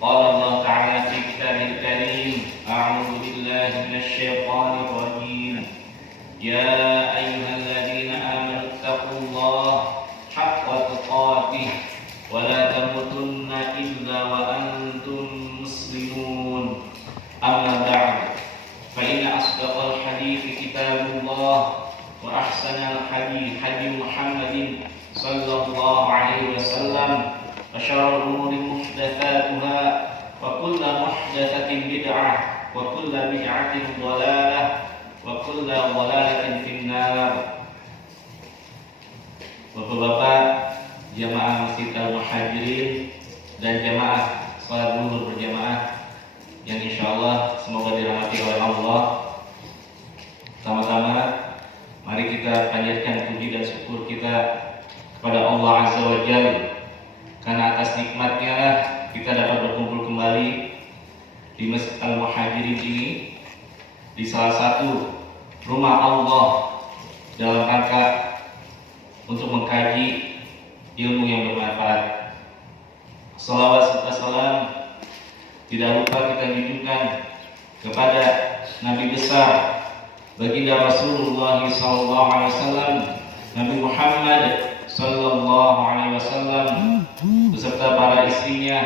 قال الله تعالى في كتابه الكريم: أعوذ بالله من الشيطان الرجيم. يا أيها الذين آمنوا اتقوا الله حق تقاته ولا تموتن إلا وأنتم مسلمون. أما بعد، فإن أصدق الحديث كتاب الله، وأحسن الحديث حديث محمد صلى الله عليه وسلم، وشر الأمور محدثاتها، وكل محدثة بدعة، وكل بدعة ضلالة، وكل ضلالة في النار. Bapak-bapak jamaah Masjid Al-Muhajirin dan jamaah salat zuhur berjamaah yang insyaallah semoga dirahmati oleh Allah. Sama-sama mari kita panjatkan puji dan syukur kita kepada Allah Azza wa Jalla, karena atas nikmatnya lah kita dapat berkumpul kembali di Masjid Al-Muhajirin ini, di salah satu rumah Allah, dalam rangka untuk mengkaji ilmu yang bermanfaat. Salawat serta salam tidak lupa kita junjungkan kepada Nabi besar baginda Rasulullah SAW, Nabi Muhammad sallallahu alaihi wasallam beserta para istrinya,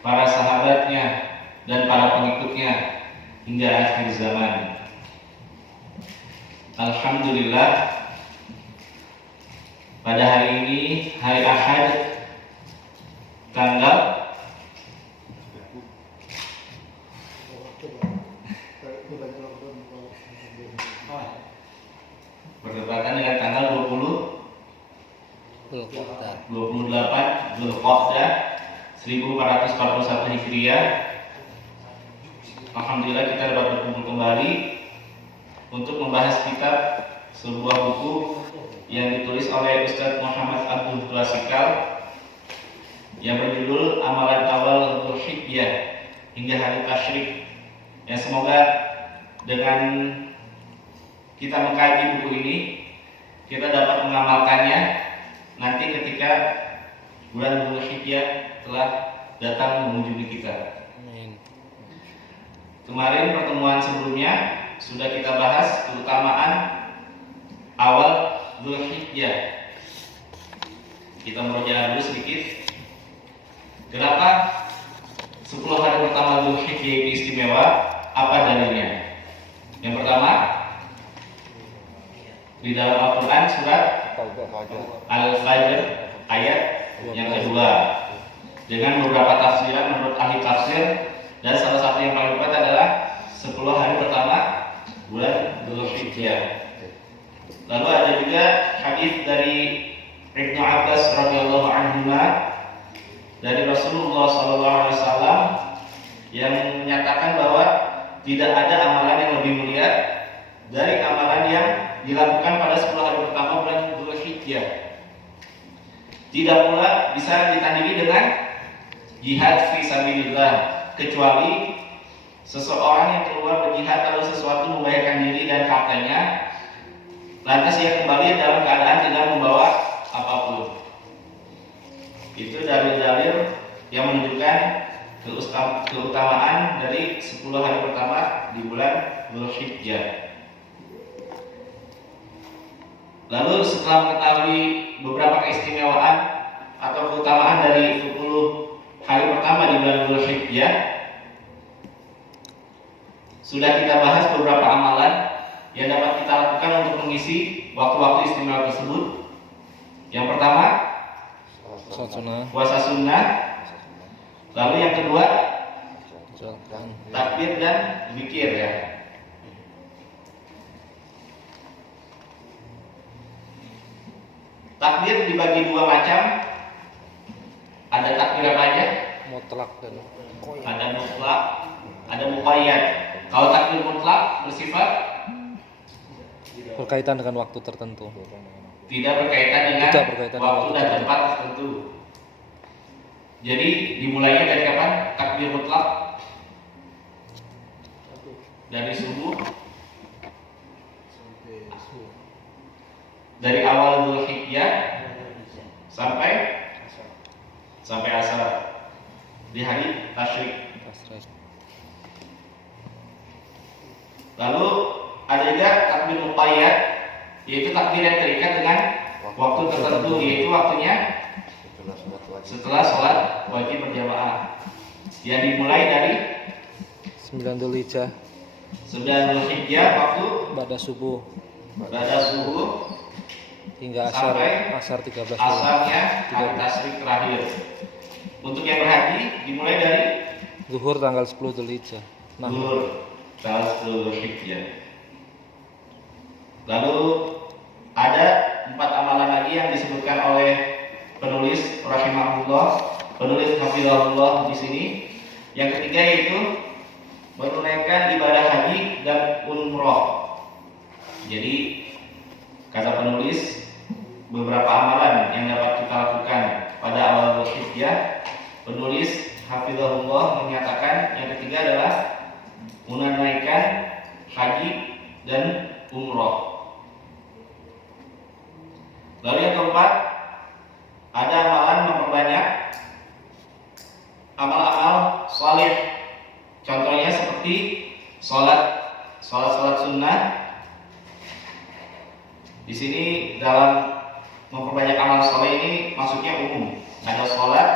para sahabatnya, dan para pengikutnya hingga akhir zaman. Alhamdulillah, pada hari ini, hari Ahad, tanggal bertepatan dengan tanggal 28 Dzulqa'dah 1441 Hijriah. Alhamdulillah kita dapat berkumpul kembali untuk membahas kitab, sebuah buku yang ditulis oleh Ustaz Muhammad Abdul Klasikal yang berjudul Amalan Awal Dzulhijjah hingga Hari Tasyrik. Yang semoga dengan kita mengkaji buku ini, kita dapat mengamalkannya nanti ketika bulan Dzulhijjah telah datang mengunjungi kita. Kemarin pertemuan sebelumnya sudah kita bahas keutamaan awal Dzulhijjah. Kita merujuk dulu sedikit. Kenapa 10 hari pertama Dzulhijjah itu istimewa? Apa dalilnya? Yang pertama, di dalam Al-Quran surat Al-Fajr ayat yang kedua, dengan beberapa tafsiran menurut ahli tafsir, dan salah satu yang paling kuat adalah 10 hari pertama bulan Dzulhijjah. Lalu ada juga hadis dari Ibnu Abbas radhiyallahu anhuma dari Rasulullah sallallahu alaihi wasallam yang menyatakan bahwa tidak ada amalan yang lebih mulia dari amalan yang dilakukan pada 10 hari pertama bulan Dzulhijjah. Tidak pula bisa ditandingi dengan jihad fi sabilillah, kecuali seseorang yang keluar berjihad lalu sesuatu membahayakan diri dan hartanya, lantas ia kembali dalam keadaan tidak membawa apapun. Itu dalil-dalil yang menunjukkan keutamaan dari 10 hari pertama di bulan Dzulhijjah. Lalu setelah mengetahui beberapa keistimewaan atau keutamaan dari 10 hari pertama di bulan Dzulhijjah, sudah kita bahas beberapa amalan yang dapat kita lakukan untuk mengisi waktu-waktu istimewa tersebut. Yang pertama, puasa sunnah. Lalu yang kedua, takbir dan zikir ya. Takbir dibagi dua macam. Ada takbir apa aja? Mutlak dan Ada mutlak, ada muqayyad. Kalau takbir mutlak bersifat berkaitan dengan waktu tertentu. tidak berkaitan dengan waktu dan tempat tertentu. Jadi dimulainya dari kapan? Takbir mutlak dari subuh, dari awal Dzulhijjah sampai asar. di hari tasyrik. Tasrik. Lalu ada juga takbir muqayyad, yaitu takbir yang terikat dengan waktu tertentu, yaitu waktunya setelah sholat wajib berjamaah, yang dimulai dari 9 Dzulhijjah 9 Dzulhijjah waktu pada subuh hingga sampai asar 13 asarnya hari tasyrik terakhir. Untuk yang berhaji dimulai dari Zuhur tanggal 10 Dzulhijjah. zuhur tanggal 10 Dzulhijjah. Lalu ada 4 amalan lagi yang disebutkan oleh penulis rahimahullah, penulis hafizahullah di sini. Yang ketiga yaitu menunaikan ibadah haji dan umroh. Jadi kata penulis, beberapa amalan yang dapat kita lakukan pada awal Dzulhijjah. Penulis hafizahullah menyatakan yang ketiga adalah menunaikan haji dan umroh. Lalu yang keempat, ada amalan memperbanyak amal-amal saleh. Contohnya seperti sholat sunnah. Di sini dalam memperbanyak amal saleh ini maksudnya umum. Ada sholat,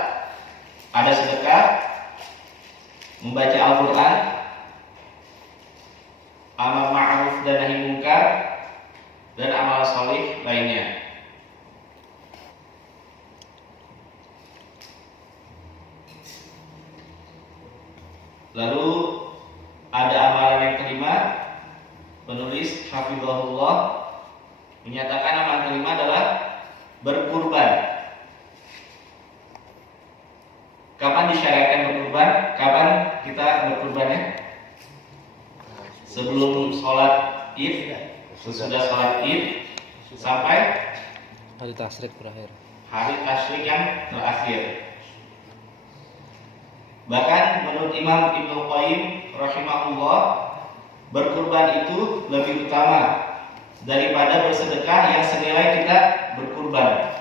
ada sedekah, membaca Al-Quran, amal ma'ruf dan nahi munkar, dan amal saleh lainnya. Lalu ada amalan yang kelima, penulis hafizahullah menyatakan amalan kelima adalah berkurban. Kapan disyariatkan berkurban? Kapan kita berkurbannya? Sebelum sholat Id, sesudah sholat Id, sampai hari tasyrik berakhir. hari tasyrik yang terakhir. Bahkan menurut Imam Ibnu Qayyim rahimahullah, berkurban itu lebih utama daripada bersedekah yang senilai kita berkurban.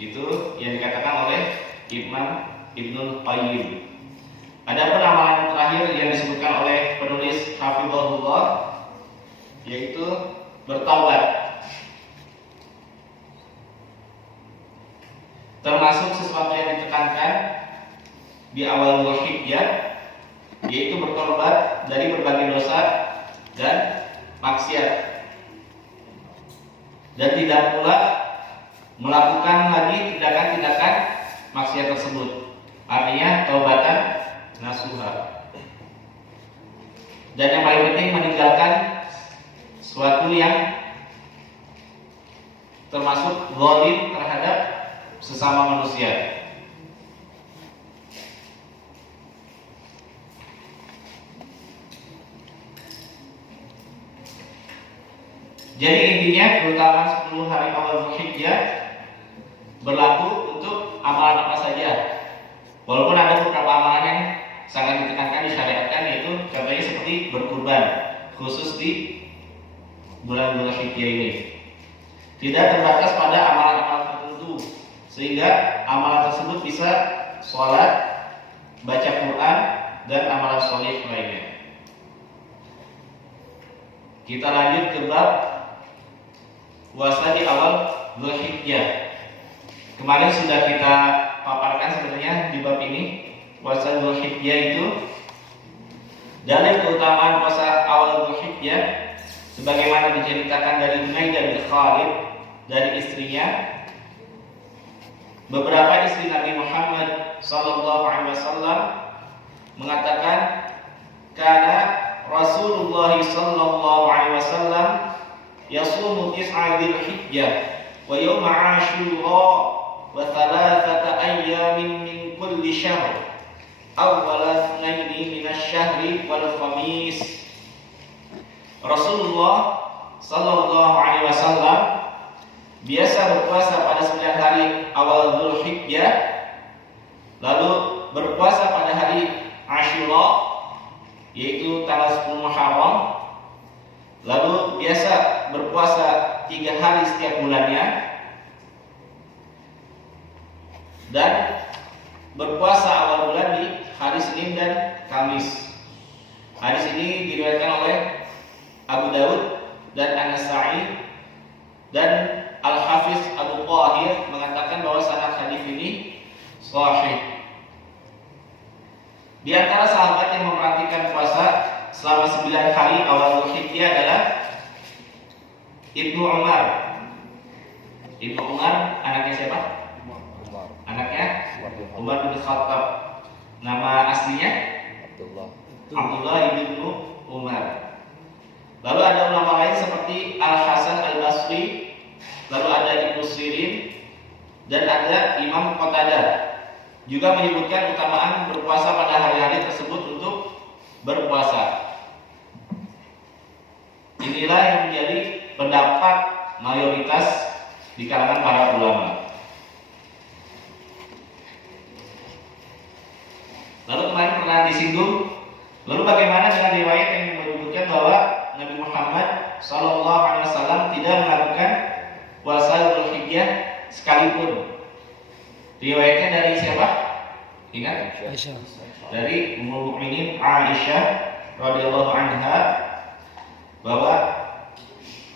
Itu yang dikatakan oleh Imam Ibnu Qayyim. Adapun amalan terakhir yang disebutkan oleh penulis hafizahullah yaitu bertaubat. Termasuk sesuatu yang ditekankan di awal Dzulhijjah, yaitu bertobat dari berbagai dosa dan maksiat, dan tidak pula melakukan lagi tindakan-tindakan maksiat tersebut. Artinya taubatan nasuha. Dan yang paling penting meninggalkan sesuatu yang termasuk zalim terhadap sesama manusia. Jadi intinya keutamaan 10 hari awal Dzulhijjah berlaku untuk amalan apa saja. Walaupun ada beberapa amalan yang sangat ditekankan disyariatkan, yaitu contohnya seperti berkurban, khusus di bulan Dzulhijjah ini. Tidak terbatas pada amalan-amalan tertentu, sehingga amalan tersebut bisa sholat, baca Quran, dan amalan sholih lainnya. Kita lanjut ke bab puasa di awal Dzulhijjah. Kemarin sudah kita paparkan sebenarnya di bab ini, puasa Dzulhijjah itu dalil keutamaan puasa awal Dzulhijjah sebagaimana diceritakan dari Hunaydah bin Khalid dari istrinya. Beberapa istri Nabi Muhammad sallallahu alaihi wasallam mengatakan, karena Rasulullah sallallahu alaihi wasallam yasumu tis'a Dzulhijjah wa yawma Asyura wa thalathata ayyamin min kulli syahr awwala thnaini min asy-syahri wal khamis. Rasulullah sallallahu alaihi wasallam biasa berpuasa pada 9 hari awal Dzulhijjah, lalu berpuasa pada hari Asyura yaitu tanggal 10 Muharram, lalu biasa berpuasa 3 hari setiap bulannya, dan berpuasa awal bulan di hari Senin dan Kamis. Hadis ini diriwayatkan oleh Abu Daud dan An-Nasa'i, dan Al-Hafiz Abu Qahir mengatakan bahwa sanad hadis ini sahih. Di antara sahabat yang memperhatikan puasa selama 9 hari awal Dzulhijjah adalah Ibnu Umar. Ibnu Umar anaknya siapa? Anaknya Umar bin Khattab. Nama aslinya Abdullah bin Umar. Lalu ada ulama lain seperti Al-Hasan Al-Basri, lalu ada Ibnu Sirin, dan ada Imam Qatadah juga menyebutkan utamaan berpuasa pada hari-hari tersebut untuk berpuasa. Inilah yang menjadi pendapat mayoritas di kalangan para ulama. Lalu kemarin pernah disinggung, lalu bagaimana dengan riwayat yang menyebutkan bahwa Nabi Muhammad SAW tidak melakukan puasa Dzulhijjah sekalipun? Riwayatnya dari siapa? Ingat? Aisyah. Dari Ummul Mukminin Aisyah radhiyallahu anha, bahwa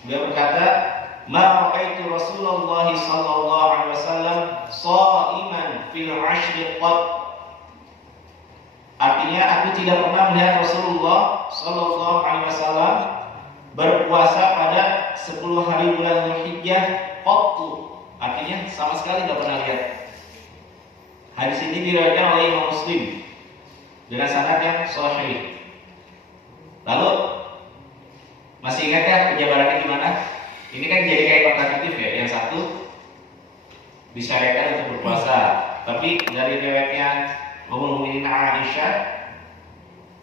dia berkata, "Ma ra'aitu Rasulullah sallallahu alaihi wasallam sha'iman fil 'ashri qad." Artinya, aku tidak pernah melihat Rasulullah sallallahu alaihi wasallam berpuasa pada 10 hari bulan Dzulhijjah qattu. Artinya sama sekali tidak pernah lihat. Hadis ini diriwayatkan oleh Imam Muslim dengan sanad yang sahih. Lalu masih ingat ya penjabarannya gimana? Ini kan jadi kayak kontradiktif ya. Yang satu disyariatkan untuk berpuasa, tapi dari riwayatnya Ummul Mukminin Aisyah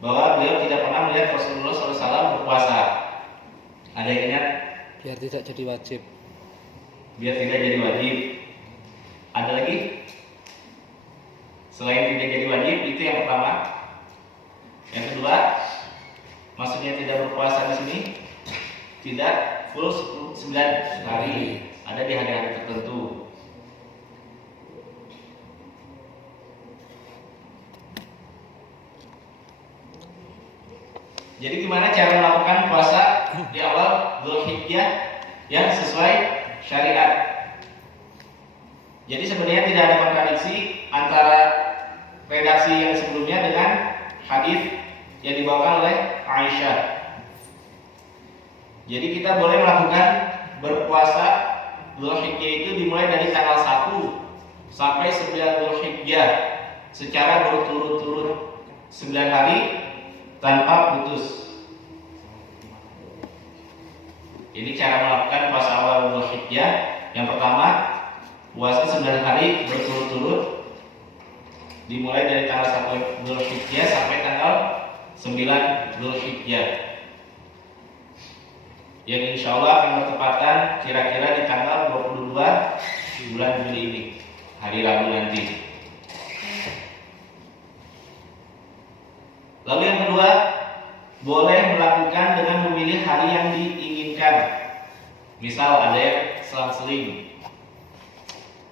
bahwa beliau tidak pernah melihat Rasulullah SAW berpuasa. Ada yang ingat? Biar tidak jadi wajib. Biar tidak jadi wajib. Ada lagi? Selain tidak jadi wajib, itu yang pertama. Yang kedua, maksudnya tidak berpuasa di sini tidak full 9 hari, ada di hari-hari tertentu. Jadi gimana cara melakukan puasa di awal Dzulhijjah yang sesuai syariat? Jadi sebenarnya tidak ada kontradiksi antara redaksi yang sebelumnya dengan hadis yang dibawakan oleh Aisyah. Jadi kita boleh melakukan berpuasa Dzulhijjah itu dimulai dari tanggal 1 sampai 9 Dzulhijjah secara berturut-turut 9 hari tanpa putus. Ini cara melakukan puasa awal Dzulhijjah. Yang pertama, puasa 9 hari berturut-turut dimulai dari tanggal 1 Dzulhijjah sampai tanggal 9 Dzulhijjah, yang insya Allah akan bertepatan kira-kira di tanggal 22 bulan Juli ini, hari Rabu nanti. Lalu yang kedua, boleh melakukan dengan memilih hari yang diinginkan. Misal ada yang selang-seling,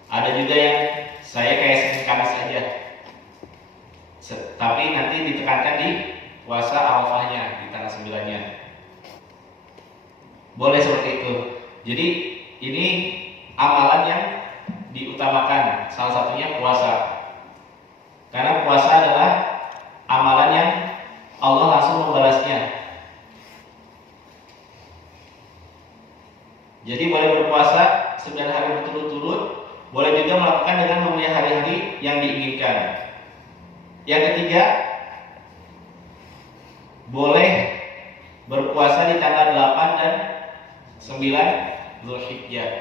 ada juga yang saya kayak Senin Kamis aja, tapi nanti ditekankan di puasa Arafahnya di tanggal 9-nya. Boleh seperti itu. Jadi ini amalan yang diutamakan, salah satunya puasa. Karena puasa adalah amalan yang Allah langsung membalasnya. Jadi boleh berpuasa 9 hari berturut-turut, boleh juga melakukan dengan memilih hari-hari yang diinginkan. Yang ketiga, boleh berpuasa di tanggal 8 dan 9 Dzulhijjah.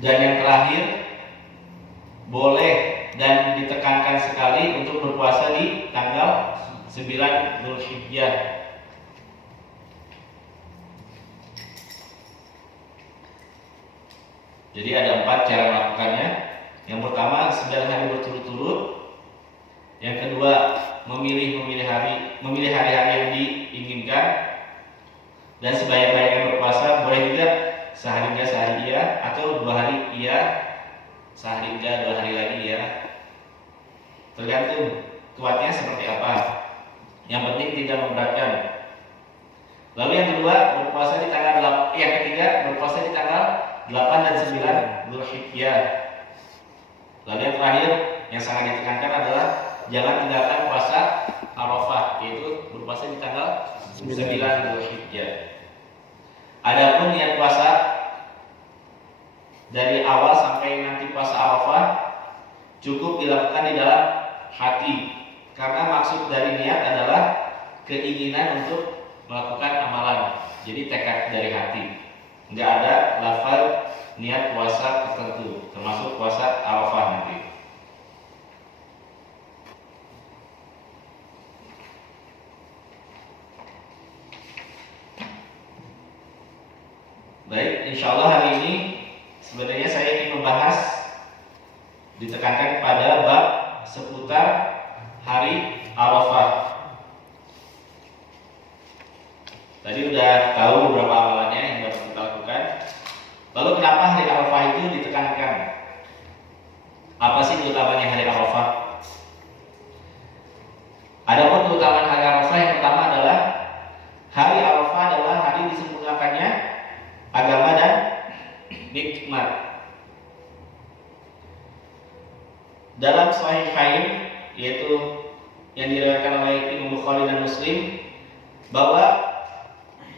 Dan yang terakhir, boleh dan ditekankan sekali untuk berpuasa di tanggal 9 Dzulhijjah. Jadi ada 4 cara melakukannya. Yang pertama, 9 hari berturut-turut. Yang kedua, memilih hari-hari yang diinginkan. Dan sebanyak-banyaknya berpuasa sehari enggak sehari iya, atau 2 hari iya, sehari enggak 2 hari lagi iya. Tergantung kuatnya seperti apa. Yang penting tidak memberatkan. Lalu yang kedua, berpuasa di tanggal 8, yang ketiga berpuasa di tanggal 8 dan 9 Dzulhijjah. Lalu yang terakhir yang sangat ditekankan adalah jangan tinggalkan puasa Arafah, yaitu berpuasa di tanggal 9 Dzulhijjah. Adapun niat puasa dari awal sampai nanti puasa Arafah cukup dilakukan di dalam hati, karena maksud dari niat adalah keinginan untuk melakukan amalan. Jadi tekad dari hati. Enggak ada lafaz niat puasa tertentu, termasuk puasa Arafah nanti. Baik, insya Allah hari ini sebenarnya saya ingin membahas, ditekankan pada bab seputar hari Arafah. Tadi udah tahu beberapa amalannya yang harus kita lakukan. Lalu kenapa hari Arafah itu ditekankan? Apa sih keutamanya hari Arafah? Adapun keutamaan hari Arafah yang pertama adalah hari Arafah adalah hari disempurnakannya agama dan nikmat. Dalam Sahihain, yaitu yang diriwayatkan oleh Imam Bukhari dan Muslim, bahwa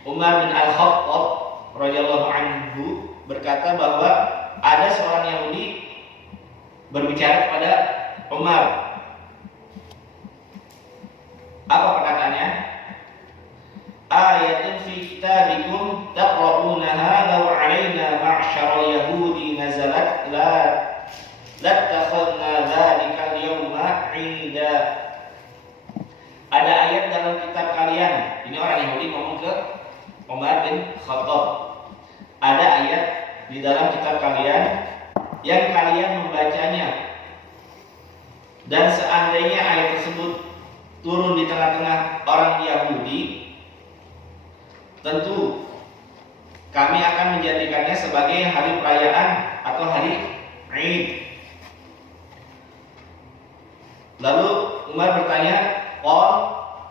Umar bin Al-Khattab radhiyallahu anhu berkata bahwa ada seorang Yahudi berbicara kepada Umar. Apa perkataannya? Ayatun fi kitabikum taqra'unaha law 'alaina ma'syaral yahudi nazalat lattakhadna dzalika al-yawma 'ida. Ada ayat dalam kitab kalian. Ini orang Yahudi ngomong ke Umar bin Khattab. Ada ayat di dalam kitab kalian yang kalian membacanya, dan seandainya ayat tersebut turun di tengah-tengah orang Yahudi, tentu kami akan menjadikannya sebagai hari perayaan atau hari Id. Lalu Umar bertanya, "Qal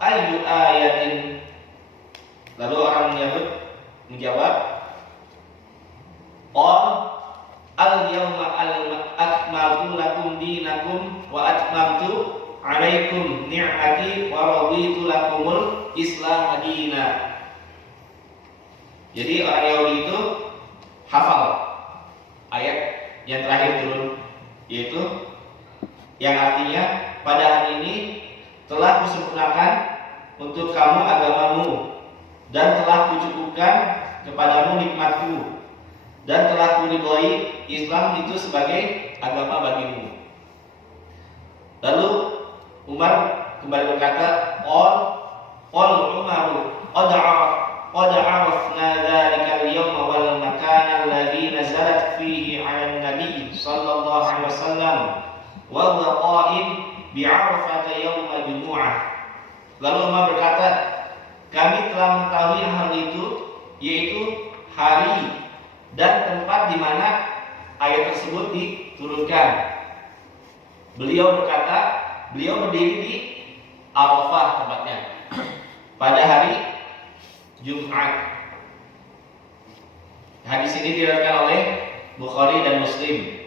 ayyu ayatin?" Lalu orang Yahud menjawab, "Qal al-yawma akmaltu lakum dinakum wa atmamtu 'alaikum ni'mati wa raditu lakumul Islam madina." Jadi orang Yahudi itu hafal ayat yang terakhir turun, yaitu yang artinya, pada hari ini telah kusempurnakan untuk kamu agamamu, dan telah kucukupkan kepadamu nikmatku, dan telah kuridhoi Islam itu sebagai agama bagimu. Lalu Umar kembali berkata, Qal Umaru qad arafna dzalika al-yawma wal makana alladhi nazalat fihi 'ala an-nabi sallallahu alaihi wasallam wa huwa qa'im bi'arafata yawma jumu'ah. Lalu Umar berkata, kami telah mengetahui hal itu, yaitu hari dan tempat di mana ayat tersebut diturunkan. Beliau berkata, beliau berdiri di Arafah tempatnya pada hari Jumat. Hadis ini diriwayatkan oleh Bukhari dan Muslim.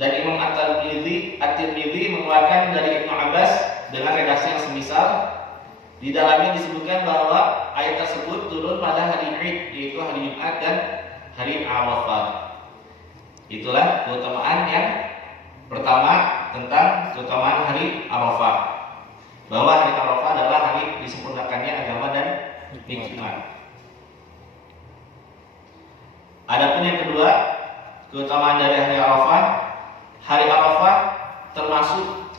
Dan Imam At-Tirmidzi mengeluarkan dari Ibnu Abbas dengan redaksi yang semisal. Di dalamnya disebutkan bahwa ayat tersebut turun pada hari Id, yaitu hari Jumat dan hari Arafah. Itulah keutamaan yang pertama tentang keutamaan hari Arafah, bahwa hari Arafah adalah hari disempurnakannya agama dan nikmat. Adapun yang kedua, keutamaan dari hari Arafah termasuk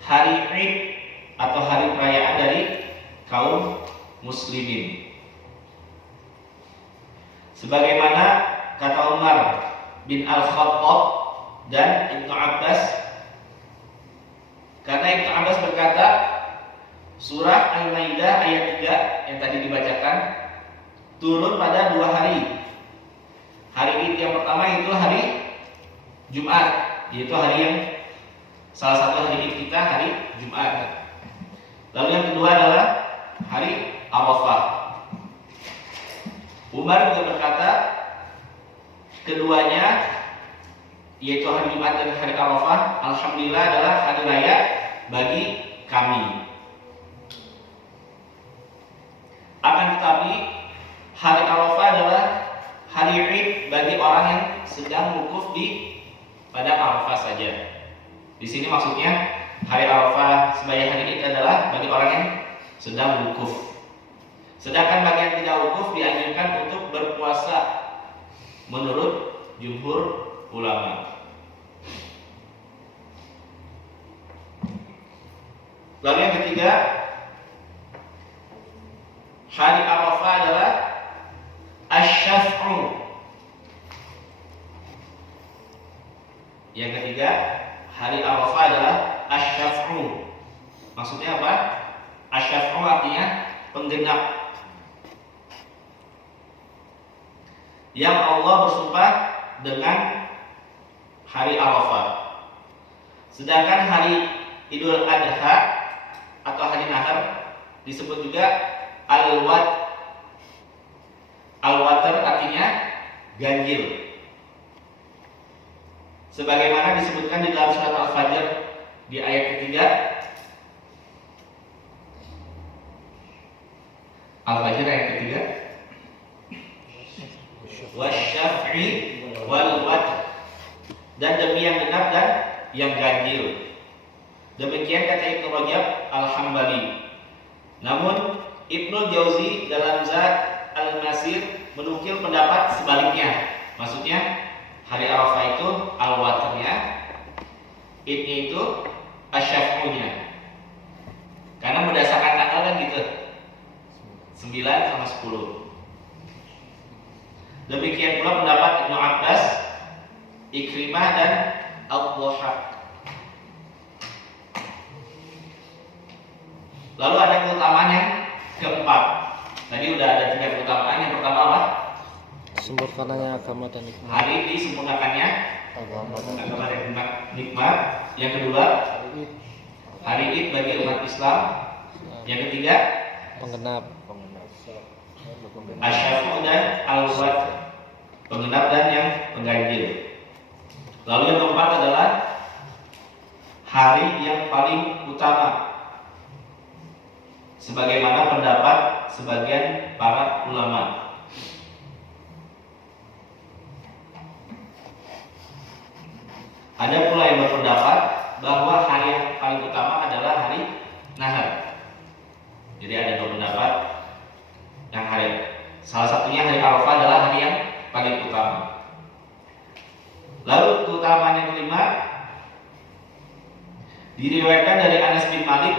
hari Id atau hari perayaan dari kaum muslimin. Sebagaimana kata Umar bin Al-Khattab dan Ibnu Abbas, karena Ibnu Abbas berkata, surah Al-Maidah ayat 3 yang tadi dibacakan turun pada 2 hari, Jumat, yaitu hari yang salah satu hari Id kita hari Jumat. Lalu yang kedua adalah hari Arafah. Umar juga berkata, keduanya yaitu hari Jumat dan hari Arafah, alhamdulillah adalah hari raya bagi kami. Akan tetapi hari Arafah adalah hari Id bagi orang yang sedang wukuf pada Arafah saja. Di sini maksudnya hari Arafah sebagai hari Id adalah bagi orang yang sedang wukuf. Sedangkan bagi yang tidak wukuf dianjurkan untuk berpuasa menurut jumhur ulama. Lalu yang ketiga, hari Arafah adalah asy-syaf'u. Yang ketiga, hari Arafah adalah asy-syaf'u. Maksudnya apa? Asy-syaf'u artinya penggenap. Yang Allah bersumpah dengan hari Arafah. Sedangkan hari Idul Adha atau hari Nahar disebut juga Al-Watr artinya ganjil. Sebagaimana disebutkan di dalam surat Al-Fajr di ayat ketiga. Al-Fajr ayat ketiga. Wasyaf'i wal watr, dan demi yang genap dan yang ganjil. Demikian kata Ibnu Rajab Al-Hambali. Namun Ibnu Jauzi dalam Zad Al-Masir menukil pendapat sebaliknya. Maksudnya hari Arafah itu al-watrnya, Idnya itu asyaf'unya. Karena berdasarkan tanggal kan gitu, 9 sama 10. Demikian pula pendapat Ibnu Abbas, Ikrimah dan Al-Dhahhak. Lalu ada keutamaan yang keempat. Tadi udah ada 3 keutamaan. Yang pertama apa? Sempurnakannya agama dan nikmat. Hari disempurnakannya agama dan nikmat. Yang kedua, hari Id bagi umat Islam. Yang ketiga, Penggenap. asy-syaf'u dan al-watr, penggenap dan yang pengganjil. Lalu yang keempat adalah hari yang paling utama, sebagaimana pendapat sebagian para ulama. Ada pula yang berpendapat bahwa hari yang paling utama adalah hari Nahar. Jadi ada 2 pendapat. Yang salah satunya hari Arafah adalah hari yang paling utama. Lalu keutamaan yang kelima diriwayatkan dari Anas bin Malik.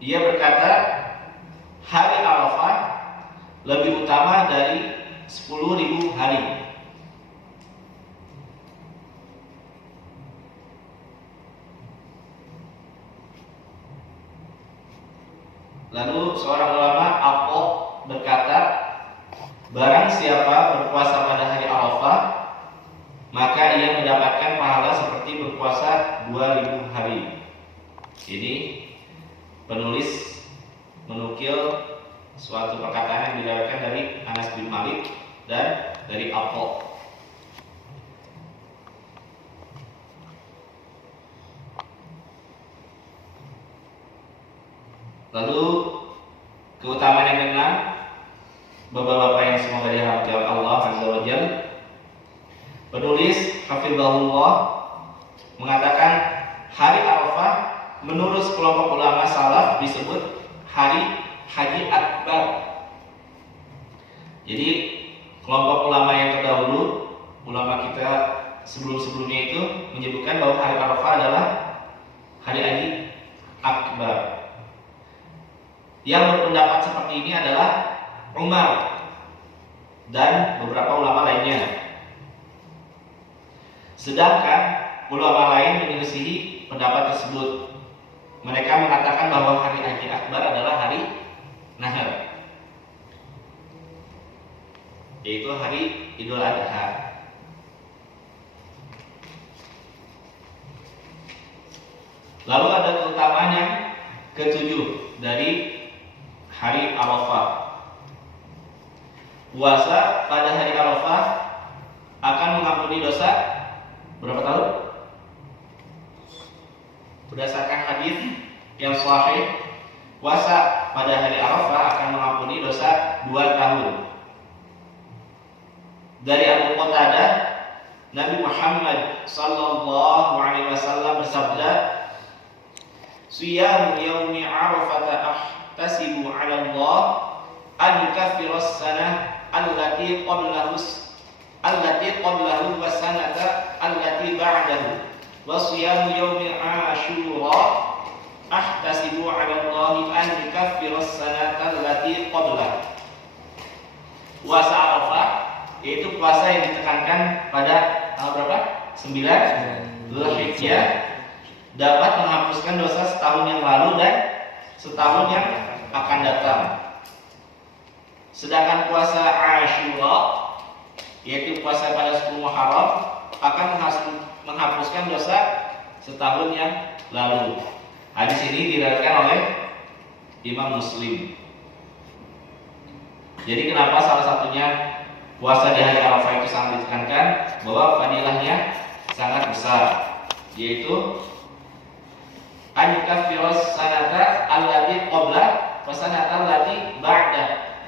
Ia berkata, hari Arafah lebih utama dari 10.000 hari. Lalu seorang ulama Aqo berkata, barang siapa berpuasa pada hari Arafah, maka ia mendapatkan pahala seperti berpuasa 2.000 hari. Ini penulis menukil suatu perkataan yang diriwayatkan dari Anas bin Malik dan dari Aqo. Lalu keutamaan yang keenam, bapak-bapak yang semoga dirahmati oleh Allah Azza wa Jalla, penulis hafizahullah mengatakan hari Arafah menurut kelompok ulama salaf disebut hari Haji Akbar. Jadi kelompok ulama yang terdahulu, ulama kita sebelum-sebelumnya itu menyebutkan bahwa hari Arafah adalah hari Haji Akbar. Yang berpendapat seperti ini adalah Umar dan beberapa ulama lainnya. Sedangkan ulama lain menyelisihi pendapat tersebut. Mereka mengatakan bahwa hari Haji Akbar adalah hari Nahar, yaitu hari Idul Adha. Lalu ada keutamaan yang ketujuh dari hari Arafah. Puasa pada hari Arafah akan mengampuni dosa berapa tahun? Berdasarkan hadis yang sahih, puasa pada hari Arafah akan mengampuni dosa 2 tahun. Dari Abu Qatadah, Nabi Muhammad sallallahu alaihi wasallam bersabda, "Shiyam yaumi Arafah ahtasibu 'ala Allah an yukaffira as-sanah allati qablahu wa sanata allati ba'dahu. Wa shiyam yaumi Asyura ahtasibu 'ala Allah an yukaffira as-sanata allati qablahu." Puasa Arafah yaitu puasa yang ditekankan pada berapa? 9 Dzulhijjah, dapat menghapuskan dosa setahun yang lalu dan setahun yang akan datang. Sedangkan puasa Asyura, yaitu puasa pada 10 Muharram, akan menghapuskan dosa setahun yang lalu. Hadis ini diriwayatkan oleh Imam Muslim. Jadi kenapa salah satunya puasa di hari Arafah itu sangat ditekankan, bahwa fadilahnya sangat besar, yaitu an yukaffiras sanata allati qabla wa sanata allati ba'da,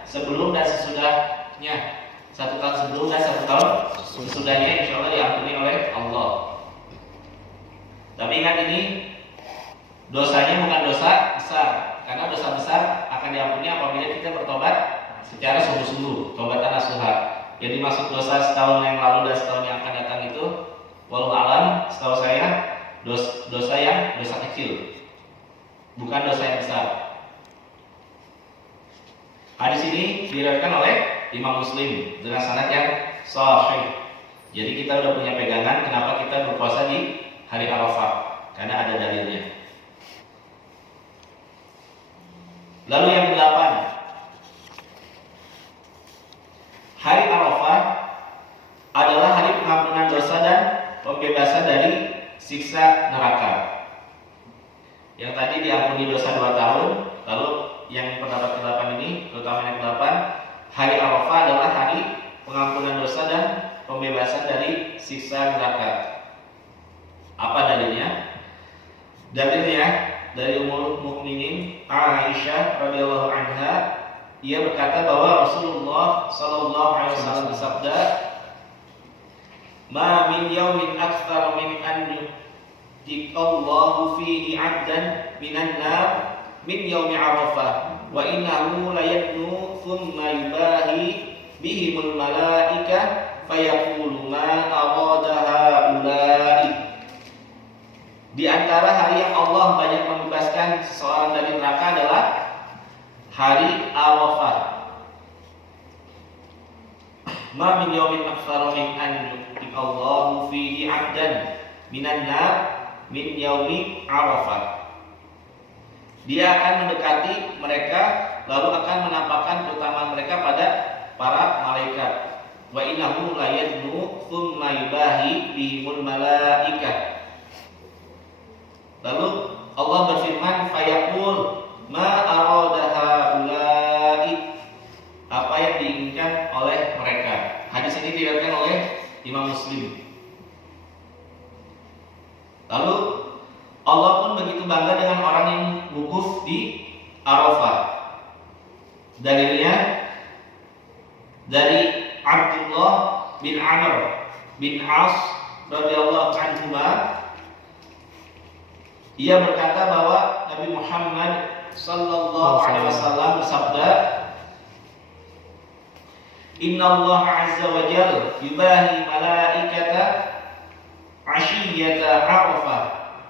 sebelum dan sesudahnya, 1 tahun sebelum dan 1 tahun sesudahnya, insyaallah diampuni oleh Allah. Tapi ingat, ini dosanya bukan dosa besar, karena dosa besar akan diampuni apabila kita bertobat secara sungguh-sungguh, tobatan nasuha. Jadi maksud dosa setahun yang lalu dan setahun yang akan datang itu, wallahu alam, setahu saya dosa yang dosa kecil, bukan dosa yang besar. Hadis ini diriwayatkan oleh Imam Muslim dengan sanad yang sahih. Jadi kita udah punya pegangan kenapa kita berpuasa di hari Arafah, karena ada dalilnya. Lalu yang ke-8, hari Arafah adalah hari pengampunan dosa dan pembebasan dari siksa neraka. Yang tadi diampuni dosa 2 tahun, lalu yang pendapat ke-8 ini, terutama yang ke-8, hari Arafah adalah hari pengampunan dosa dan pembebasan dari siksa neraka. Apa dalilnya? Dalilnya dari Ummul Mukminin Aisyah radhiyallahu anha, ia berkata bahwa Rasulullah sallallahu alaihi wasallam bersabda, "Ma min yaumin aktsara min an yu'tiqallahu fihi 'abdan minan nar min yaumi Arafah wa innahu la yadnu thumma yubahi bihimul malaika fayaqulu ma arada haula'i." Di antara hari yang Allah banyak membebaskan seseorang dari neraka adalah hari Arafah. Ma min yaumin aktsara min an yu'tiqallahu fihi 'abdan minan nar min yaumi Arafah. Dia akan mendekati mereka lalu akan menampakkan keutamaan mereka pada para malaikat. Wa innahu la yadnu thumma yubahi bihimul malaikah. Lalu Allah berfirman, fayaqul ma arada haula'i, apa yang diinginkan oleh mereka. Hadis ini diriwayatkan oleh Imam Muslim. Lalu Allah pun begitu bangga dengan orang yang wukuf di Arafah. Dalilnya dari Abdullah bin Amr bin As radhiyallahu anhuma, ia berkata bahwa Nabi Muhammad sallallahu alaihi wasallam bersabda, "Inna Allah azza wa jalla yubahi malaikata ashiyata Arafah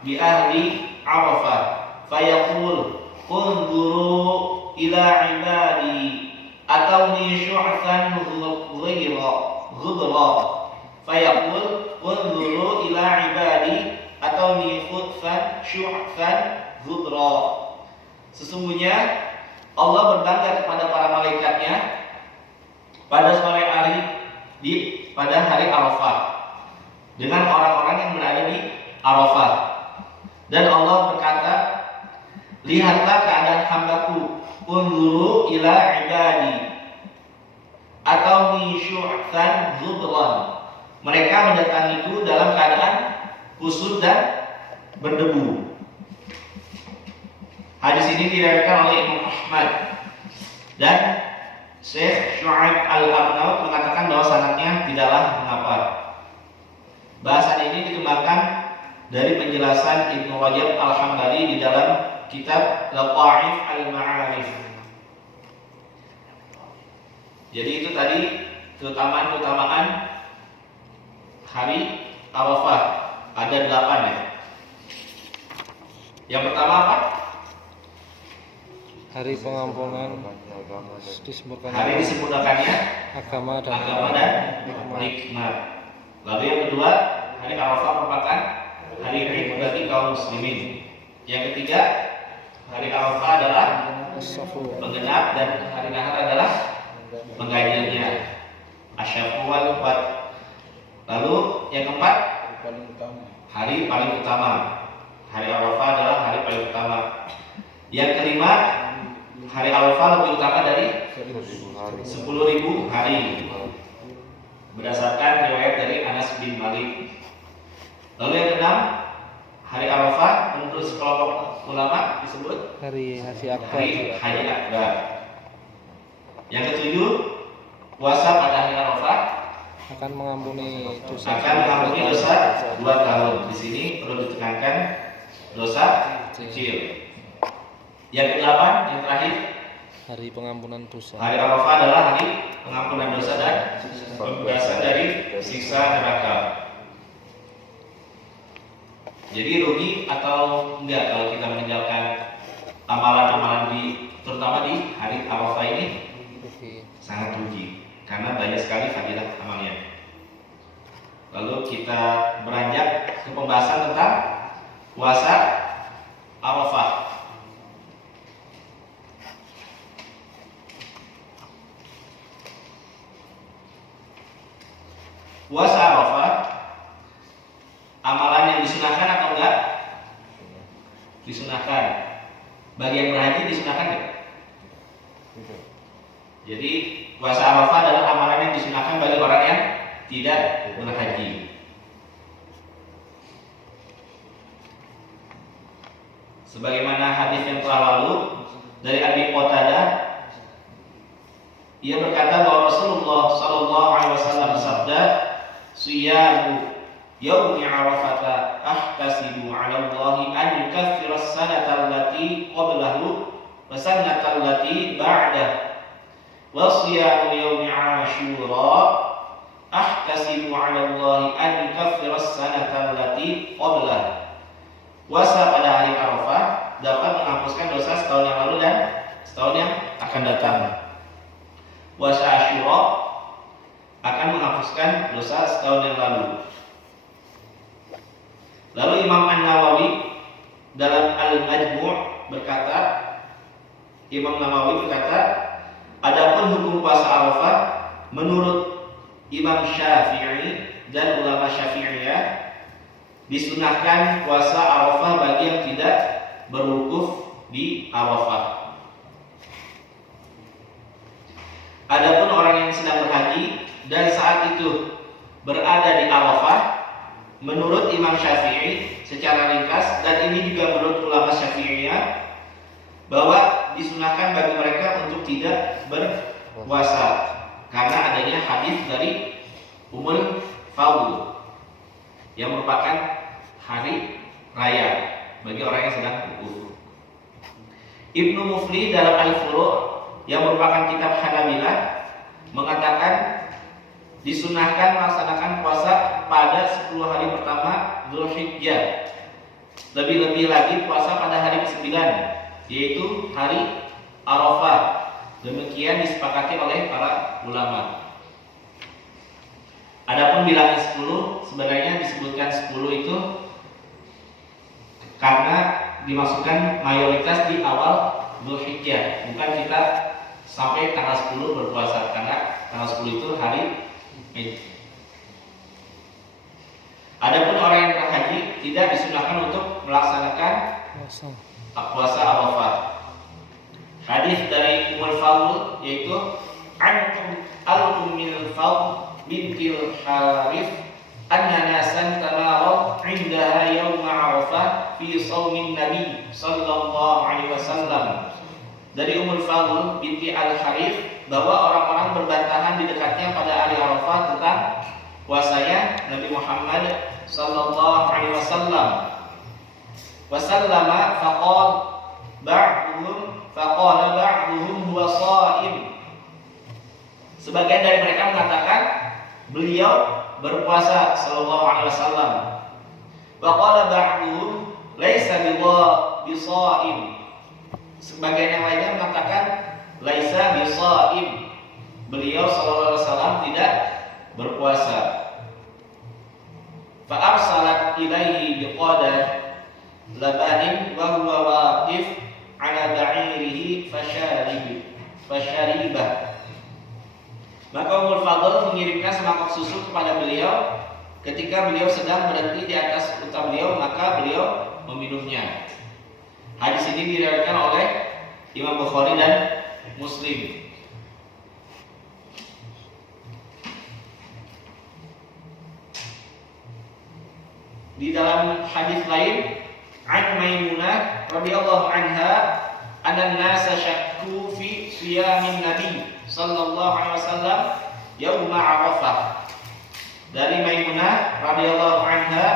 bi ahli Arafah fayaqul unzuru ila ibadi atawni syu'than ghudra fayaqul unzuru ila ibadi atawni syu'than ghudra." Sesungguhnya Allah berbangga kepada para malaikatnya pada sore hari pada hari Arafah dengan orang-orang yang berada di Arafah. Dan Allah berkata, lihatlah keadaan hambaku, unzuru ila ibadi atau syu'than zubran. Mereka mendatangiku dalam keadaan kusut dan berdebu. Hadis ini diriwayatkan oleh Imam Ahmad dan Syekh Syu'aib Al-Arnaud mengatakan bahwa sanadnya tidaklah mengapa. Bahasan ini dikembangkan dari penjelasan Ibnu Rajab Al-Hambali di dalam kitab Laqa'if Al-Ma'arif. Jadi itu tadi keutamaan hari Arafah. Ada 8 ya. Yang pertama apa? Hari pengampunan, Hari disempurnakannya agama dan nikmat. Lalu yang kedua, hari Arafah merupakan hari Id bagi kaum muslimin. Yang ketiga, hari Arafah adalah penggenap dan hari Nahar adalah mengganjilnya. Asyafu wal wad. Lalu yang keempat, hari paling utama. Hari Arafah adalah hari paling utama. Yang kelima, hari Arafah lebih utama dari 10.000 hari. Berdasarkan riwayat dari Anas bin Malik. Lalu yang keenam, hari Arafah menurut sekelompok ulama disebut hari Haji Akbar. Hari Haji Akbar. Yang ketujuh, puasa pada hari Arafah akan mengampuni dosa 2 tahun. Di sini perlu ditekankan dosa kecil. Yang kedelapan, yang terakhir, hari pengampunan dosa. hari Arafah adalah hari pengampunan dosa dan pembebasan dari siksa neraka. Jadi rugi atau enggak kalau kita meninggalkan amalan-amalan terutama di hari Arafah ini? Sangat rugi karena banyak sekali fadilah amalnya. Lalu kita beranjak ke pembahasan tentang puasa Arafah. Puasa Arafah, amalan yang disunahkan atau enggak? Disunahkan. Bagi yang berhaji disunahkan enggak? Jadi puasa Arafah adalah amalan yang disunahkan bagi orang yang tidak berhaji. Sebagaimana hadis yang telah lalu dari Abi Qatadah, ia berkata bahwa Rasulullah sallallahu alaihi wasallam bersabda, "Siyamu yaumi Arafah ahtasibu 'ala Allahi an yukaffira as-sanata allati qablahu wa sanata allati ba'dahu. Wa siyamu yaumi Ashura ahtasibu 'ala Allahi an yukaffira as-sanata allati qablahu." Puasa pada hari Arafah dapat menghapuskan dosa setahun yang lalu dan setahun yang akan datang. Puasa Asyura akan menghapuskan dosa setahun yang lalu. Lalu Imam An-Nawawi dalam Al-Majmu' berkata, adapun hukum puasa Arafah menurut Imam Syafi'i dan ulama Syafi'iyah, disunahkan puasa Arafah bagi yang tidak berwukuf di Arafah. Adapun orang yang sedang berhaji dan saat itu berada di Arafah, menurut Imam Syafi'i secara ringkas, dan ini juga menurut ulama Syafi'iyah, bahwa disunahkan bagi mereka untuk tidak berpuasa karena adanya hadis dari Ummul Fadl yang merupakan hari raya bagi orang yang sedang wukuf. Ibnu Mufli dalam Al-Furu' yang merupakan kitab Hanabilah mengatakan disunahkan melaksanakan puasa pada 10 hari pertama Dzulhijjah. Lebih-lebih lagi puasa pada hari ke-9, yaitu hari Arafah. Demikian disepakati oleh para ulama. Adapun bilangnya 10, sebenarnya disebutkan 10 itu karena dimasukkan mayoritas di awal Dzulhijjah, bukan kita sampai tanggal 10 berpuasa, karena tanggal 10 itu hari Id. Adapun orang yang berhaji tidak disunahkan untuk melaksanakan puasa Arafah. Hadis dari Ummul Fadl yaitu Ummul Fadl bintil Harith anna nasan tamarat 'indaha yaum Arafah fi shaumin Nabi sallallahu alaihi wasallam. Dari Ummul Fadl binti Al-Harith bahwa orang-orang berbantahan di dekatnya pada hari Arafah tentang puasanya Nabi Muhammad sallallahu alaihi wasallam. Wasallama faqala ba'duhum huwa sha'im. Sebagian dari mereka mengatakan beliau berpuasa sallallahu alaihi wasallam. Faqala ba'duhum laisa bisa'im. Sebagian yang lainnya mengatakan laisa bisa'im. Beliau sallallahu alaihi wasallam tidak berpuasa. Fa arsalat ilaihi biqadah labanin wa huwa waqif ala ba'irihi fasharibah. Maka Ummul Fadl mengirimkan semangkok susu kepada beliau. Ketika beliau sedang berhenti di atas unta beliau, maka beliau meminumnya. Hadis ini diriwayatkan oleh Imam Bukhari dan Muslim. Di dalam hadis lain, an Maimunah radhiyallahu anha anna an-nasa syakku fi siyamin Nabi sallallahu alaihi wasallam yaum Arafah. Dari Maimunah radhiyallahu anha,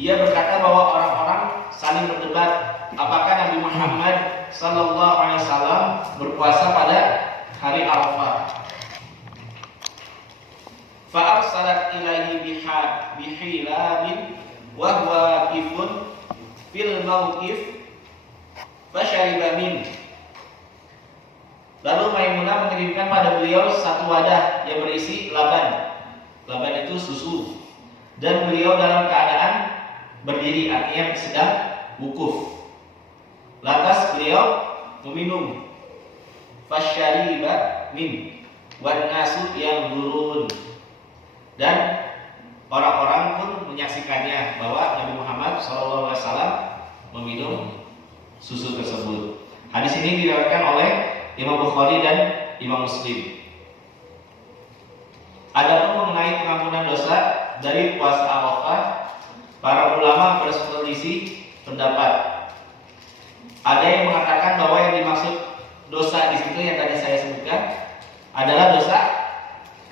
ia berkata bahwa orang-orang saling berdebat apakah Nabi Muhammad sallallahu alaihi wasallam berpuasa pada hari Arafah. Fa arsalat ilaihi bihilabin wa huwa waqifun fil mawqif fashariba min. Lalu Maimunah mengirimkan pada beliau satu wadah yang berisi laban. Laban itu susu. Dan beliau dalam keadaan berdiri, artinya sedang wukuf. Lantas beliau meminum. Fashariba min wan nasu yang durun. Dan orang-orang pun menyaksikannya bahwa Nabi Muhammad SAW meminum susu tersebut. Hadis ini diriwayatkan oleh Imam Bukhari dan Imam Muslim. Adapun mengenai pengampunan dosa dari puasa Arafah, para ulama berselisih pendapat. Ada yang mengatakan bahwa yang dimaksud dosa di situ yang tadi saya sebutkan adalah dosa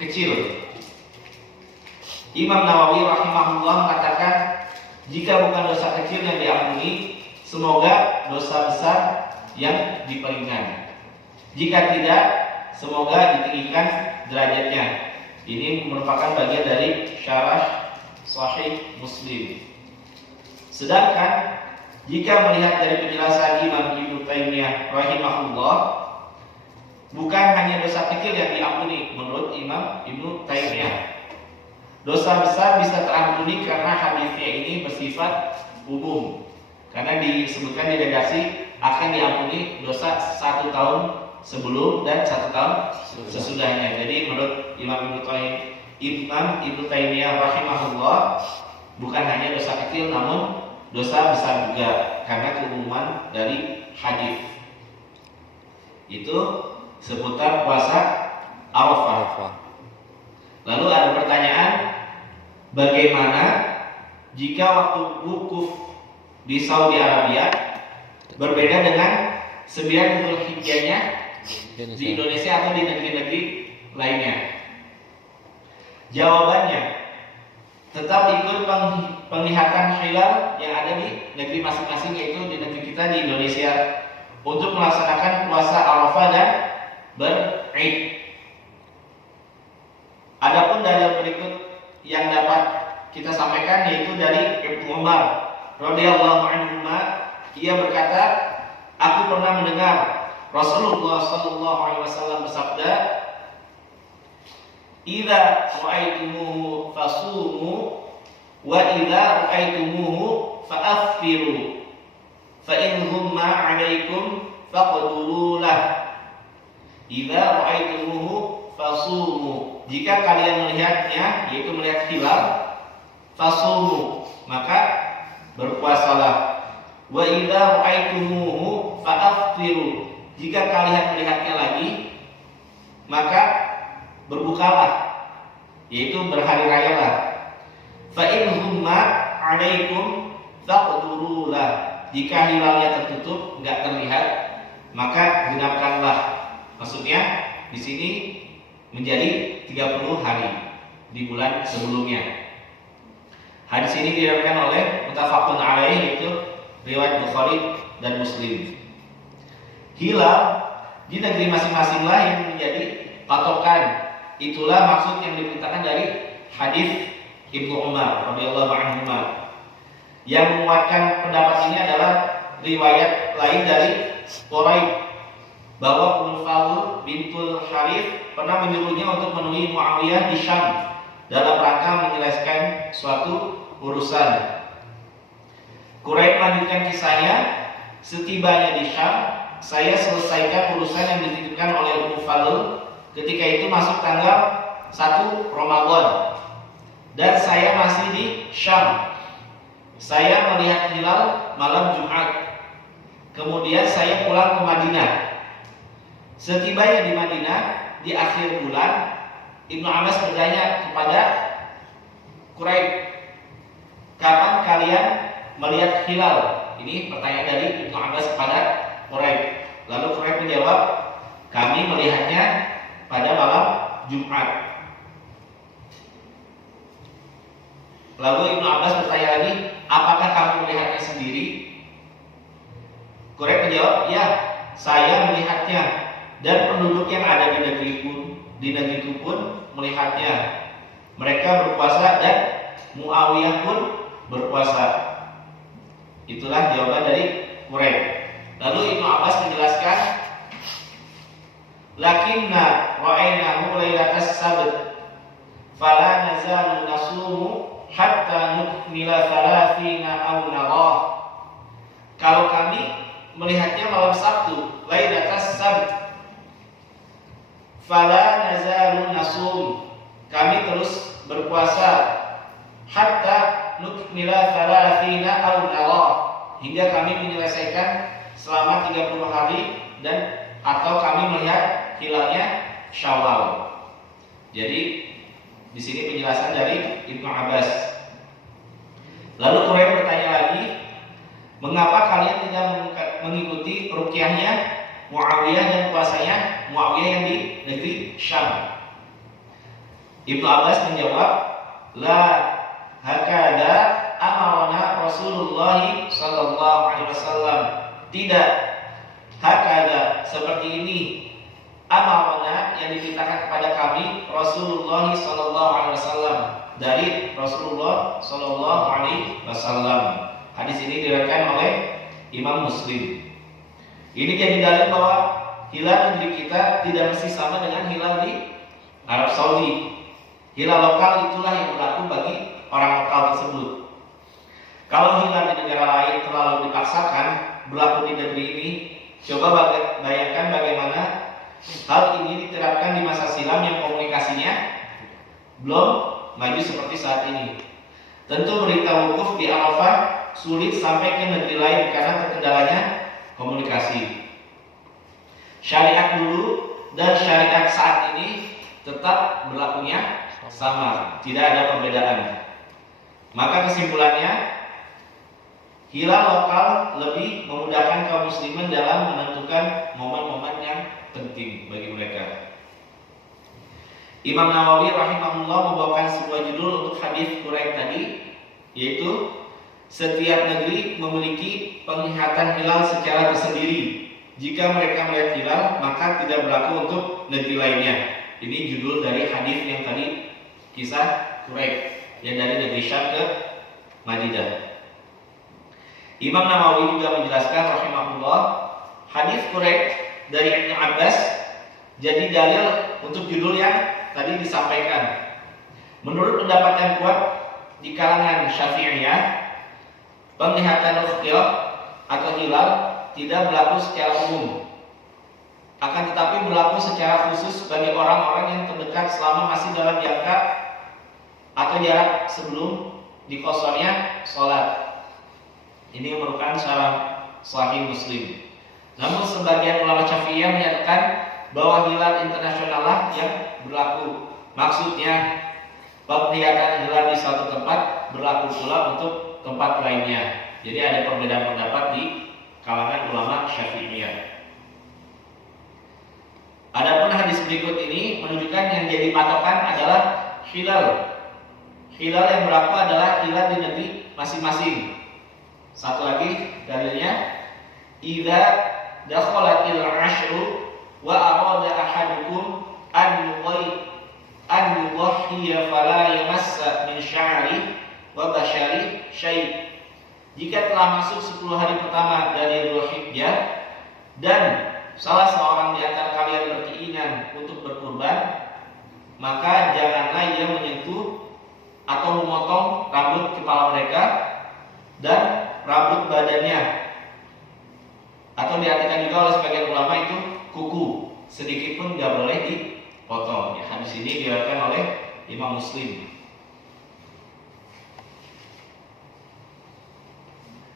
kecil. Imam Nawawi rahimahullah mengatakan jika bukan dosa kecil yang diampuni, semoga dosa besar yang diperingan. Jika tidak, semoga ditinggikan derajatnya. Ini merupakan bagian dari syarah Sahih Muslim. Sedangkan jika melihat dari penjelasan Imam Ibnu Taimiyah rahimahullah, bukan hanya dosa kecil yang diampuni menurut Imam Ibnu Taimiyah. Dosa besar bisa terampuni karena hadisnya ini bersifat umum. Karena disebutkan di redaksi akan diampuni dosa 1 tahun sebelum dan 1 tahun sesudahnya. Jadi menurut Imam Ibnu Taimiyah rahimahullah, bukan hanya dosa kecil namun dosa besar juga karena keumuman dari hadis. Itu seputar puasa Arafah. Lalu ada pertanyaan, bagaimana jika waktu wukuf di Saudi Arabia berbeda dengan 9 Dzulhijjahnya di Indonesia atau di negeri-negeri lainnya? Jawabannya, tetap ikut penglihatan hilal yang ada di negeri masing-masing, yaitu di negeri kita di Indonesia, untuk melaksanakan puasa Arafah dan berid. Adapun dalil berikut yang dapat kita sampaikan yaitu dari Ibnu Umar radhiyallahu anhu. Ia berkata, aku pernah mendengar Rasulullah sallallahu alaihi wasallam bersabda, "Idza ra'aitumuhu fasumu wa idza ra'aitumuhu fa'affiru fa in humma 'alaikum faqduru lah." Idza ra'aitumuhu fasumu, jika kalian melihatnya, yaitu melihat hilal, fasumu, maka berpuasalah. Wa idza ra'aitumuhu fa'aftiru. Jika kalian melihatnya lagi, maka berbukalah, yaitu berhari rayalah. Fa in humma 'alaikum faqdurulah. Jika hilalnya tertutup, enggak terlihat, maka genapkanlah. Maksudnya di sini menjadi 30 hari di bulan sebelumnya. Hadis ini diriwayatkan oleh muttafaqun alaih, yaitu riwayat Bukhari dan Muslim. Hilal di negeri masing-masing lah yang menjadi patokan. Itulah maksud yang diberitakan dari hadis Ibnu Umar radhiyallahu anhu. Yang menguatkan pendapat ini adalah riwayat lain dari Quraib bahwa Ummul Fadl bintul Harith pernah menyuruhnya untuk menemui Muawiyah di Syam dalam rangka menyelesaikan suatu urusan. Quraib melanjutkan kisahnya, setibanya di Syam, saya selesaikan urusan yang dititipkan oleh Ummul Fadl. Ketika itu masuk tanggal 1 Ramadan dan saya masih di Syam. Saya melihat hilal malam Jumat. Kemudian saya pulang ke Madinah. Setibanya di Madinah di akhir bulan, Ibnu Abbas bertanya kepada Quraib, kapan kalian melihat hilal? Ini pertanyaan dari Ibnu Abbas kepada Quraib. Lalu Quraib menjawab, kami melihatnya pada malam Jumat. Lalu Ibnu Abbas bertanya lagi, apakah kamu melihatnya sendiri? Quraib menjawab, ya, saya melihatnya dan penduduk yang ada di negeriku pun melihatnya. Mereka berpuasa dan Muawiyah pun berpuasa. Itulah jawaban dari Quraib. Lalu Ibnu Abbas menjelaskan, lakinna ra'aynahu lailatas sabt fala nazalu nasumu hatta nukmila 30 aw narah. Kalau kami melihatnya malam Sabtu, lailatas sabt, fala nazalu nasum, kami terus berpuasa, hatta nukmila 30 aw narah, hingga kami menyelesaikan selama 30 hari dan atau kami melihat hilalnya Syawal. Jadi di sini penjelasan dari Ibnu Abbas. Lalu Quraib bertanya lagi, mengapa kalian tidak mengikuti ruqyahnya Muawiyah dan puasanya Muawiyah yang di negeri Syam? Ibnu Abbas menjawab, la hakada amarna Rasulullah sallallahu alaihi wasallam. Tidak, hakada seperti ini, amarna yang diperintahkan kepada kami Rasulullah sallallahu alaihi wasallam, dari Rasulullah sallallahu alaihi wasallam. Hadis ini diriwayatkan oleh Imam Muslim. Ini jadi dalil bahwa hilal negeri kita tidak mesti sama dengan hilal di Arab Saudi. Hilal lokal itulah yang berlaku bagi orang lokal tersebut. Kalau hilal di negara lain terlalu dipaksakan berlaku di negeri ini, coba bayangkan bagaimana hal ini diterapkan di masa silam yang komunikasinya belum maju seperti saat ini. Tentu berita wukuf di Arafah sulit sampai ke negeri lain karena terkendalanya komunikasi. Syariat dulu dan syariat saat ini tetap berlakunya sama, tidak ada perbedaan. Maka kesimpulannya, hilal lokal lebih memudahkan kaum muslimin dalam menentukan momen-momen yang penting bagi mereka. Imam Nawawi rahimahullah membawakan sebuah judul untuk hadis Quraib tadi, yaitu setiap negeri memiliki penglihatan hilal secara tersendiri. Jika mereka melihat hilal, maka tidak berlaku untuk negeri lainnya. Ini judul dari hadis yang tadi, kisah Quraib yang dari negeri Syam ke Madinah. Imam Nawawi juga menjelaskan rahimahullah, hadis Quraib dari Ibnu Abbas jadi dalil untuk judul yang tadi disampaikan. Menurut pendapat yang kuat di kalangan Syafi'iyah, penglihatan ruqyah atau hilal tidak berlaku secara umum, akan tetapi berlaku secara khusus bagi orang-orang yang terdekat selama masih dalam jangka atau jarak sebelum dikosornya sholat. Ini merupakan syarat Sahih Muslim. Namun sebagian ulama Syafi'iyah menyatakan bahwa hilal internasional lah yang berlaku. Maksudnya penglihatan hilal di suatu tempat berlaku pula untuk tempat lainnya. Jadi ada perbedaan pendapat di kalangan ulama Syafi'iyah. Adapun hadis berikut ini menunjukkan yang jadi patokan adalah hilal. Hilal yang berlaku adalah hilal di negeri masing-masing. Satu lagi dalilnya, idza dakhalatil ashru wa arada ahadukum an yudhiya fala yamassa min sya'ri wa bashari syai'. Jika telah masuk 10 hari pertama dari Dzulhijjah dan salah seorang di antara kalian berkeinginan untuk berkurban, maka janganlah ia menyentuh atau memotong rambut kepala mereka dan rambut badannya, atau diartikan juga oleh sebagian ulama itu kuku, sedikit pun nggak boleh dipotong. Ya, hadis ini diriwayatkan oleh Imam Muslim.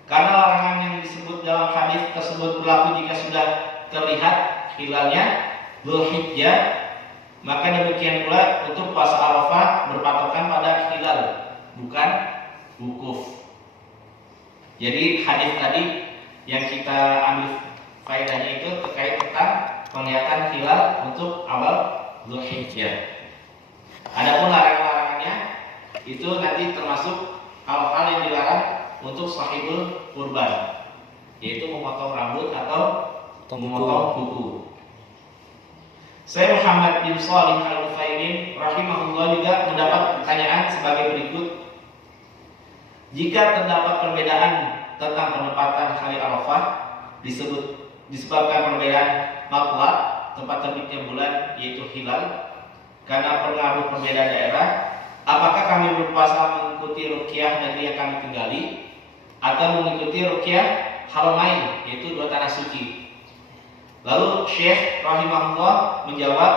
Karena larangan yang disebut dalam hadis tersebut berlaku jika sudah terlihat hilalnya Dzulhijjah, maka demikian pula untuk puasa Arafah berpatokan pada hilal, bukan wukuf. Jadi hadis tadi yang kita ambil faedahnya itu terkait tentang penglihatan hilal untuk awal Dzulhijjah. Adapun larangan-larangannya itu nanti termasuk hal-hal yang dilarang untuk sahibul kurban, yaitu memotong rambut atau memotong kuku. Saya Muhammad bin Shalih Al-Utsaimin rahimahullah juga mendapat pertanyaan sebagai berikut. Jika terdapat perbedaan tentang penempatan hari Arafah disebabkan perbedaan matlab, tempat terbitnya bulan yaitu hilal, karena pengaruh perbedaan daerah, apakah kami berpuasa mengikuti ruqyah negeri yang kami tinggali atau mengikuti ruqyah Haramain, yaitu 2 tanah suci? Lalu Syekh rahimahullah menjawab,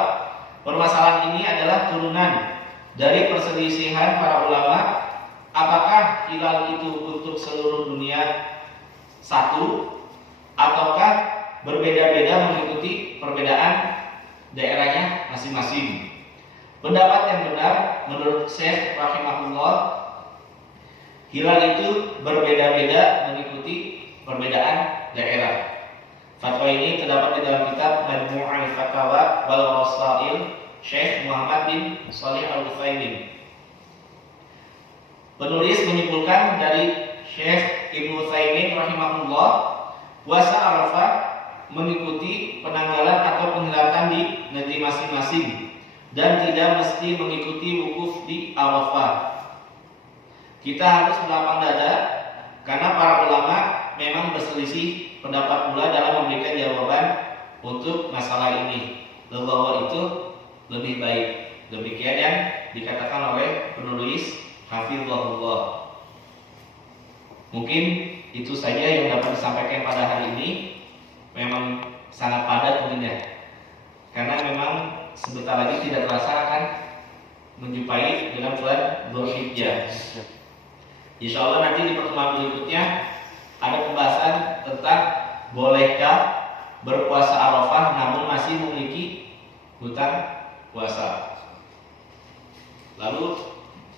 permasalahan ini adalah turunan dari perselisihan para ulama, apakah hilal itu untuk seluruh dunia satu ataukah berbeda-beda mengikuti perbedaan daerahnya masing-masing. Pendapat yang benar menurut Syekh rahimahullah, hilal itu berbeda-beda mengikuti perbedaan daerah. Fatwa ini terdapat di dalam kitab Majmu' al-Fatawa wal Rasail Syekh Muhammad bin Shalih Al-Utsaimin. Penulis menyimpulkan dari Syekh Ibnu Utsaimin rahimahullah, puasa Arafah mengikuti penanggalan atau penghilatan di negeri masing-masing dan tidak mesti mengikuti wukuf di Arafah. Kita harus berlapang dada karena para ulama memang berselisih pendapat pula dalam memberikan jawaban untuk masalah ini. Bahwa itu lebih baik. Demikian yang dikatakan oleh penulis Hafizahullah. Mungkin itu saja yang dapat disampaikan pada hari ini. Memang sangat padat mungkin ya, karena memang sebentar lagi tidak terasa akan menjumpai dalam bulan Dzulhijjah. Insya Allah nanti di pertemuan berikutnya ada pembahasan tentang bolehkah berpuasa Arafah namun masih memiliki hutang puasa. Lalu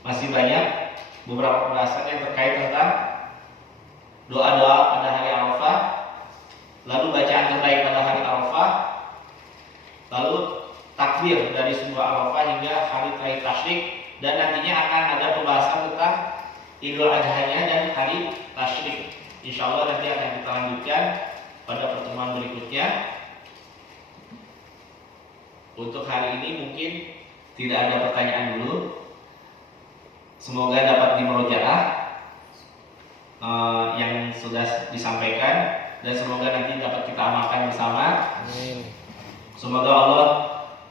masih banyak beberapa pembahasan yang terkait tentang doa-doa pada hari Arafah, lalu bacaan terbaik pada hari Arafah, lalu takbir dari sebuah Arafah hingga hari terakhir tasyrik, dan nantinya akan ada pembahasan tentang Idul Adha-nya dan hari tasyrik. Insya Allah nanti akan kita lanjutkan pada pertemuan berikutnya. Untuk hari ini mungkin tidak ada pertanyaan dulu. Semoga dapat dimurojaah yang sudah disampaikan, dan semoga nanti dapat kita amalkan bersama. Amin. Semoga Allah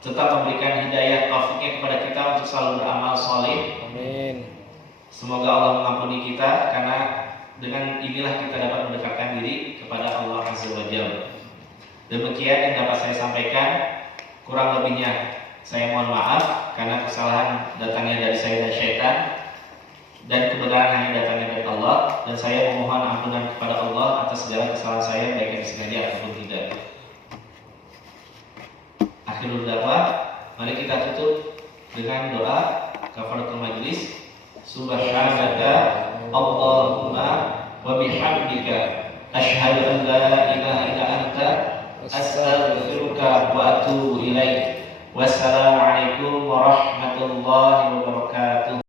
tetap memberikan hidayah taufiknya kepada kita untuk selalu beramal soleh. Amin. Semoga Allah mengampuni kita, karena dengan inilah kita dapat mendekatkan diri kepada Allah Azza wa Jalla. Demikian yang dapat saya sampaikan. Kurang lebihnya saya mohon maaf, karena kesalahan datangnya dari saya dan syaitan, dan kebenaran hanya datangnya dari Allah. dan saya memohon ampunan kepada Allah atas segala kesalahan saya baik yang disengaja ataupun tidak. Akhirul da'wah, mari kita tutup dengan doa kafaratul majlis. Subhanaka Allahumma wa bihamdika asyhadu an la ilaha illa anta astaghfiruka wa atubu ilaik. Wassalamualaikum warahmatullahi wabarakatuh.